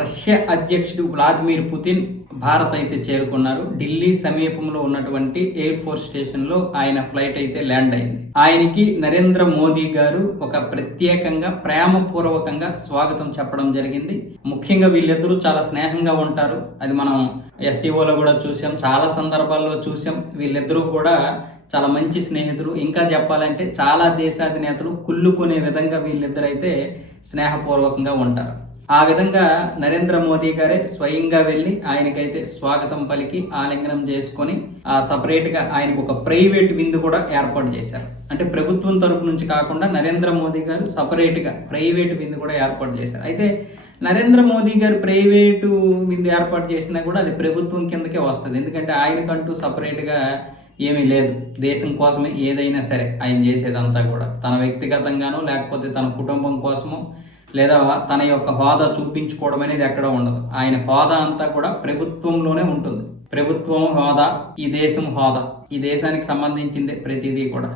Russia అధ్యక్షుడు Vladimir Putin Bharat అయితే చేరుకున్నారు. ఢిల్లీ సమీపంలో ఉన్నటువంటి ఎయిర్ ఫోర్స్ స్టేషన్లో ఆయన ఫ్లైట్ అయితే ల్యాండ్ అయింది. ఆయనకి నరేంద్ర మోదీ గారు ఒక ప్రత్యేకంగా ప్రేమపూర్వకంగా స్వాగతం చెప్పడం జరిగింది. ముఖ్యంగా వీళ్ళిద్దరూ చాలా స్నేహంగా ఉంటారు. అది మనం ఎస్సీఓలో కూడా చూసాం. చాలా సందర్భాల్లో చూసాం. వీళ్ళిద్దరూ కూడా చాలా మంచి స్నేహితులు. ఇంకా చెప్పాలంటే చాలా దేశాధినేతలు కుళ్ళుకునే విధంగా వీళ్ళిద్దరైతే స్నేహపూర్వకంగా ఉంటారు. ఆ విధంగా నరేంద్ర మోదీ గారే స్వయంగా వెళ్ళి ఆయనకైతే స్వాగతం పలికి ఆలింగనం చేసుకొని ఆ సపరేట్గా ఆయనకు ఒక ప్రైవేట్ విందు కూడా ఏర్పాటు చేశారు. అంటే ప్రభుత్వం తరపు నుంచి కాకుండా నరేంద్ర మోదీ గారు సపరేట్గా ప్రైవేట్ విందు కూడా ఏర్పాటు చేశారు. అయితే నరేంద్ర మోదీ గారు ప్రైవేటు విందు ఏర్పాటు చేసినా కూడా అది ప్రభుత్వం కిందకే వస్తుంది. ఎందుకంటే ఆయనకంటూ సపరేట్గా ఏమీ లేదు. దేశం కోసమే ఏదైనా సరే ఆయన చేసేదంతా కూడా. తన వ్యక్తిగతంగానో లేకపోతే తన కుటుంబం కోసమో లేదా తన యొక్క హోదా చూపించుకోవడం అనేది ఎక్కడ ఉండదు. ఆయన హోదా అంతా కూడా ప్రభుత్వంలోనే ఉంటుంది. ప్రభుత్వం హోదా ఈ దేశం హోదా. ఈ దేశానికి సంబంధించిందే ప్రతిదీ కూడా.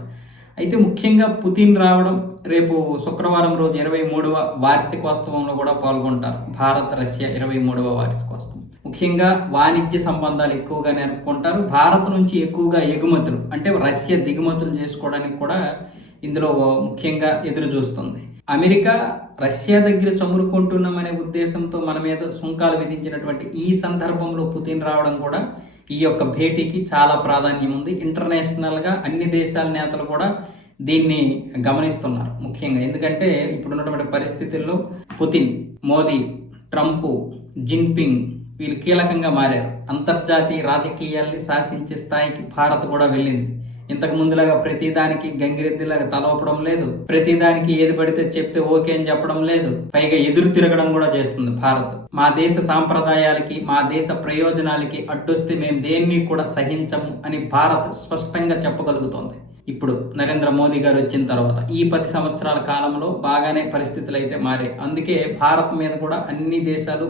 అయితే ముఖ్యంగా పుతిన్ రావడం రేపు శుక్రవారం రోజు ఇరవై మూడవ వార్షికోత్సవంలో కూడా పాల్గొంటారు. భారత్ రష్యా ఇరవై మూడవ వార్షికోత్సవం. ముఖ్యంగా వాణిజ్య సంబంధాలు ఎక్కువగా నేర్పుకుంటారు భారత్ నుంచి ఎక్కువగా ఎగుమతులు అంటే రష్యా దిగుమతులు చేసుకోవడానికి కూడా ఇందులో ముఖ్యంగా ఎదురు చూస్తుంది అమెరికా రష్యా దగ్గర చమురుకుంటున్నామనే ఉద్దేశంతో మన మీద సుంకాలు విధించినటువంటి ఈ సందర్భంలో పుతిన్ రావడం కూడా ఈ యొక్క భేటీకి చాలా ప్రాధాన్యం ఉంది. ఇంటర్నేషనల్గా అన్ని దేశాల నేతలు కూడా దీన్ని గమనిస్తున్నారు ముఖ్యంగా. ఎందుకంటే ఇప్పుడున్నటువంటి పరిస్థితుల్లో పుతిన్ మోదీ ట్రంప్ జిన్పింగ్ వీళ్ళు కీలకంగా మారారు. అంతర్జాతీయ రాజకీయాల్ని శాసించే స్థాయికి భారత్ కూడా వెళ్ళింది. ఇంతకు ముందులాగా ప్రతిదానికి గంగిరెద్దిలాగా తలవపడం లేదు. ప్రతిదానికి ఏది పడితే చెప్తే ఓకే అని చెప్పడం లేదు. పైగా ఎదురు తిరగడం కూడా చేస్తుంది భారత్. మా దేశ సాంప్రదాయాలకి మా దేశ ప్రయోజనాలకి అడ్డొస్తే మేము దేన్ని కూడా సహించము అని భారత్ స్పష్టంగా చెప్పగలుగుతోంది. ఇప్పుడు నరేంద్ర మోదీ గారు వచ్చిన తర్వాత ఈ పది సంవత్సరాల కాలంలో బాగానే పరిస్థితులు అయితే మారాయి. అందుకే భారత్ మీద కూడా అన్ని దేశాలు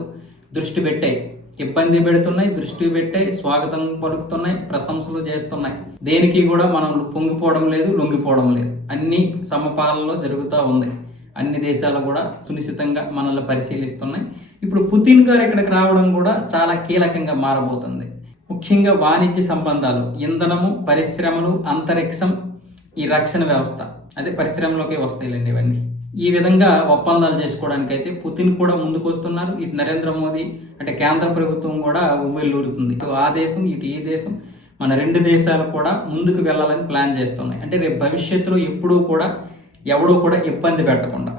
దృష్టి పెట్టాయి. ఇబ్బంది పెడుతున్నాయి దృష్టి పెట్టే స్వాగతం పలుకుతున్నాయి ప్రశంసలు చేస్తున్నాయి. దేనికి కూడా మనం పొంగిపోవడం లేదు లొంగిపోవడం లేదు. అన్ని సమపాలలో జరుగుతూ ఉంది. అన్ని దేశాలు కూడా సునిశ్చితంగా మనల్ని పరిశీలిస్తున్నాయి. ఇప్పుడు పుతిన్ గారు ఇక్కడికి రావడం కూడా చాలా కీలకంగా మారబోతుంది. ముఖ్యంగా వాణిజ్య సంబంధాలు ఇంధనము పరిశ్రమలు అంతరిక్షం ఈ రక్షణ వ్యవస్థ. అదే పరిశ్రమలోకి వస్తాయిలేండి ఇవన్నీ. ఈ విధంగా ఒప్పందాలు చేసుకోవడానికి అయితే పుతిన్ కూడా ముందుకు వస్తున్నారు ఇటు నరేంద్ర మోదీ అంటే కేంద్ర ప్రభుత్వం కూడా ఉవ్వెల్లూరుతుంది. ఇటు ఆ దేశం ఇటు ఈ దేశం మన రెండు దేశాలు కూడా ముందుకు వెళ్ళాలని ప్లాన్ చేస్తున్నాయి. అంటే రేపు భవిష్యత్తులో ఎప్పుడూ కూడా ఎవడూ కూడా ఇబ్బంది పెట్టకుండా.